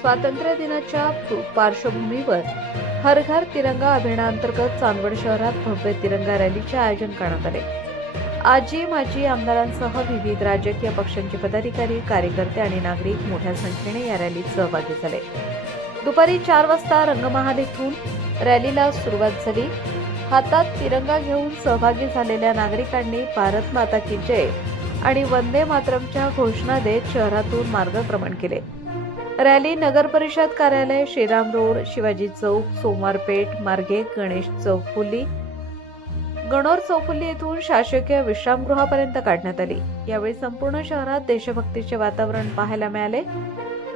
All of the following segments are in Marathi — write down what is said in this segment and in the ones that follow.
स्वातंत्र्य दिनाच्या पार्श्वभूमीवर हर घर तिरंगा अभियानांतर्गत चांदवड शहरात भव्य तिरंगा रॅलीचे आयोजन करण्यात आले। आजी माजी आमदारांसह विविध राजकीय पक्षांचे पदाधिकारी, कार्यकर्ते आणि नागरिक मोठ्या संख्येने या रॅलीत सहभागी झाले। दुपारी 4 वाजता रंगमहाल येथून रॅलीला सुरुवात झाली। हातात तिरंगा घेऊन सहभागी झालेल्या नागरिकांनी भारत माता की जय आणि वंदे मातरमच्या घोषणा देत शहरातून मार्गक्रमण केले। रॅली नगर परिषद कार्यालय, श्रीराम रोड, शिवाजी चौक, सोमवार पेठ मार्गे गणेश चौफुली, गणोर चौफुली येथून शासकीय विश्रामगृहापर्यंत काढण्यात आली। यावेळी संपूर्ण शहरात देशभक्तीचे वातावरण पाहायला मिळाले।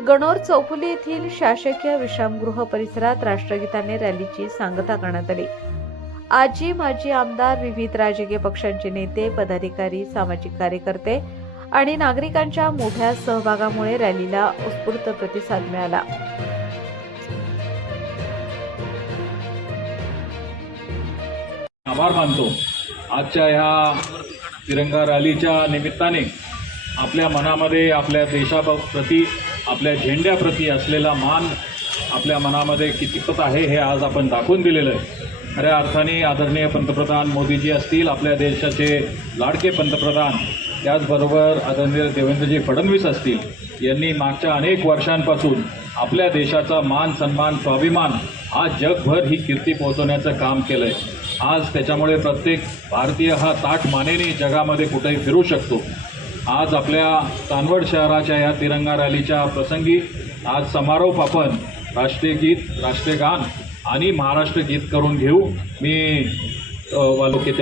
गणोर चौफुली येथील शासकीय विश्रामगृह परिसरात राष्ट्रगीताने रॅलीची सांगता करण्यात आली। आजी माजी आमदार, विविध राजकीय पक्षांचे नेते, पदाधिकारी, सामाजिक कार्यकर्ते आणि नागरिकांच्या मोठ्या सहभागामुळे रॅलीला उत्स्फूर्त प्रतिसाद मिळाला। आभार मानतो। आजच्या ह्या तिरंगा रॅलीच्या निमित्ताने आपल्या मनामध्ये आपल्या देशाप्रती, आपल्या झेंड्याप्रती असलेला मान आपल्या मनामध्ये कितपत आहे हे आज आपण दाखवून दिलेलं आहे। खऱ्या अर्थाने आदरणीय पंतप्रधान मोदीजी असतील, आपल्या देशाचे लाडके पंतप्रधान, त्याचबरोबर आदरणीय देवेंद्रजी फडणवीस असतील, यांनी मागच्या अनेक वर्षांपासून आपल्या देशाचा मान सन्मान, स्वाभिमान आज जगभर ही कीर्ती पोहोचवण्याचं काम केलं आहे। आज त्याच्यामुळे प्रत्येक भारतीय हा ताठ मानेने जगामध्ये कुठेही फिरू शकतो। आज आपल्या चांदवड शहराच्या या तिरंगा रॅलीच्या प्रसंगी आज समारोप आपण राष्ट्रीय गान आणि महाराष्ट्र गीत करून घेऊ। मी वालोके